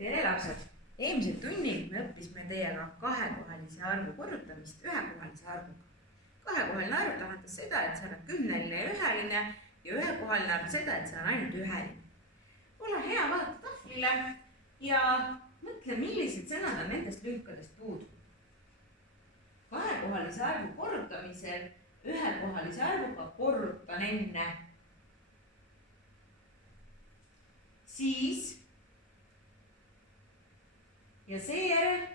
Tere lapsed! Eelmisel tunnil me õppisime teiega kahekohalise arvu korrutamist ühekohalise arvuga. Kahekohaline arv tähendas seda, et see on kümneline ja üheline ja ühekohaline arv seda, et see on ainult üheline. Ole hea, vaata tahvlile ja mõtle, millised sõnad on nendest lünkadest puudu. Kahekohalise arvu korrutamisel ühekohalise arvuga korrutan enne. Siis ja seejärel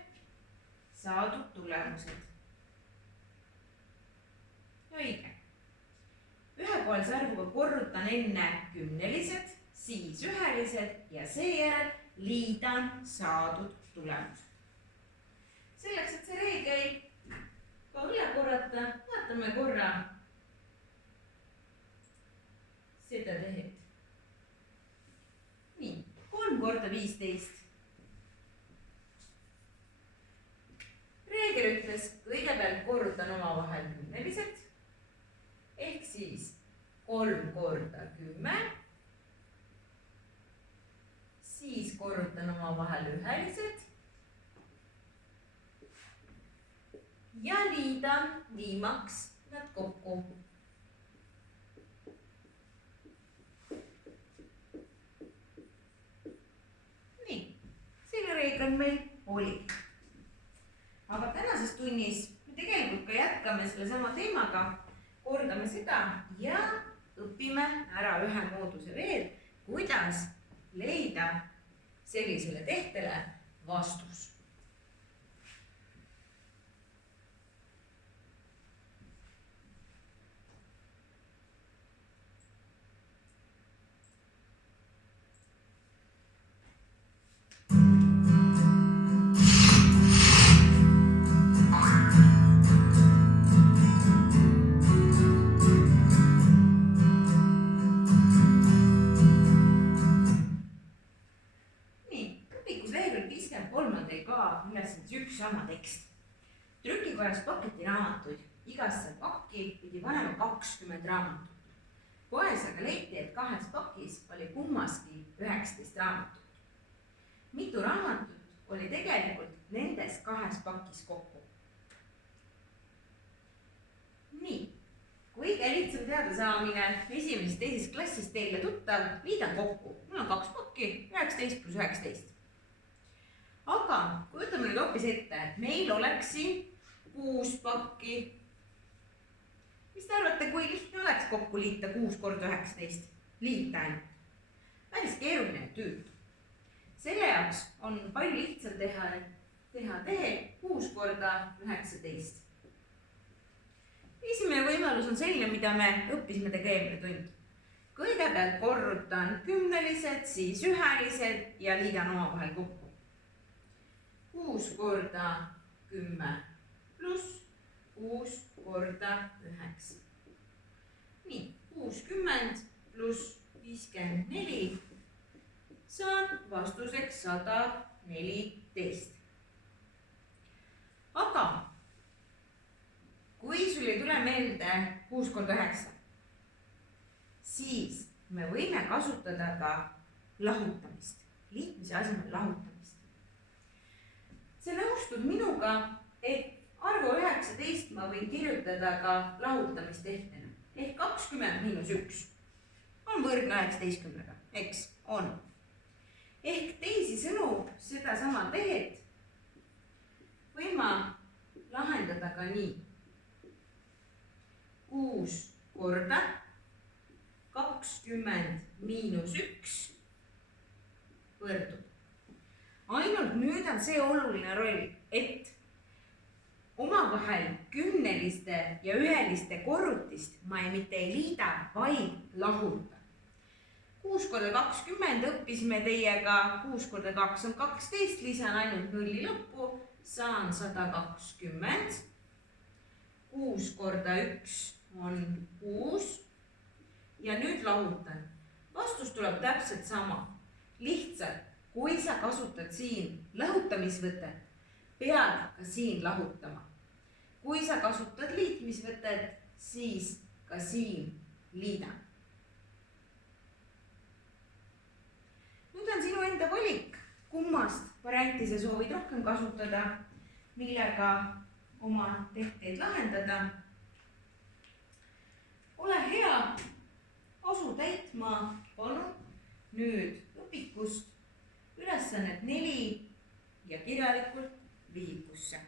saadud tulemused. Õige. Ühekohalise arvuga korrutan enne kümnelised, siis ühelised ja seejärel liidan saadud tulemused. Selleks, et see reegel ka üle korrata, vaatame korra seda tehet. Nii, 3 korda 15. Reegel ütles, kõigepealt korrutan omavahel kümnelised, ehk siis 3 korda 10, siis korrutan omavahel ühelised ja liidan viimaks nad kokku. Nii, selle reegel meil oli. Aga tänases tunnis me tegelikult ka jätkame selle sama teemaga, kordame seda ja õpime ära ühe mooduse veel, kuidas leida sellisele tehtele vastus. Üks sama tekst. Trükikojas paketi raamatuid. Igasse pakki pidi panema 20 raamatut. Poes aga leiti, et 2 pakis oli kummaski 19 raamatut. Mitu raamatut oli tegelikult nendes 2 pakis kokku? Nii, kõige lihtsam teadasaamine esimeses teises klassis teile tuttav, liidan kokku. Mul on 2 pakki, 19 plus 19. Aga kujutame nüüd hoopis ette, et meil oleks siin 6 pakki. Mis te arvate, kui lihtne oleks kokku liita 6 korda 19? Liita ainult. Päris keeruline tüüp. Selle jaoks on palju lihtsam teha tehe 6 korda 19. Esimene võimalus on selline, mida me õppisime eelmine tund. Kõigepealt korrutan kümnelised, siis ühelised ja liidan omavahel kokku. 6 korda 10 pluss 6 korda 9. Nii, 60 pluss 54 saan vastuseks 114. Aga kui sul ei tule meelde 6 korda 9, siis me võime kasutada ka lahutamist, liitmise asemel lahutamist. See nõustud minuga, et arvu 19 ma võin kirjutada ka lahutamistehtena. Ehk 20 miinus 1 on võrdne 19-ga, eks on. Ehk teisisõnu seda sama tehet võin ma lahendada ka nii. 6 korda 20 miinus 1 võrdub. Ainult nüüd on see oluline roll, et omavahel kümneliste ja üheliste korrutist ma mitte ei liida, vaid lahutan. 6 korda 20 õppisime teiega, 6 korda 2 on 12, lisan ainult nulli lõppu, saan 120. 6 korda 1 on 6 ja nüüd lahutan. Vastus tuleb täpselt sama, lihtsalt. Kui sa kasutad siin lahutamisvõtet, pead ka siin lahutama. Kui sa kasutad liitmisvõtet, siis ka siin liidan. Nüüd on sinu enda valik, kummast varianti sa soovid rohkem kasutada, millega oma tehteid lahendada. Ole hea, asu täitma, palun nüüd õpikust ülesannet 4 ja kirjalikult vihikusse.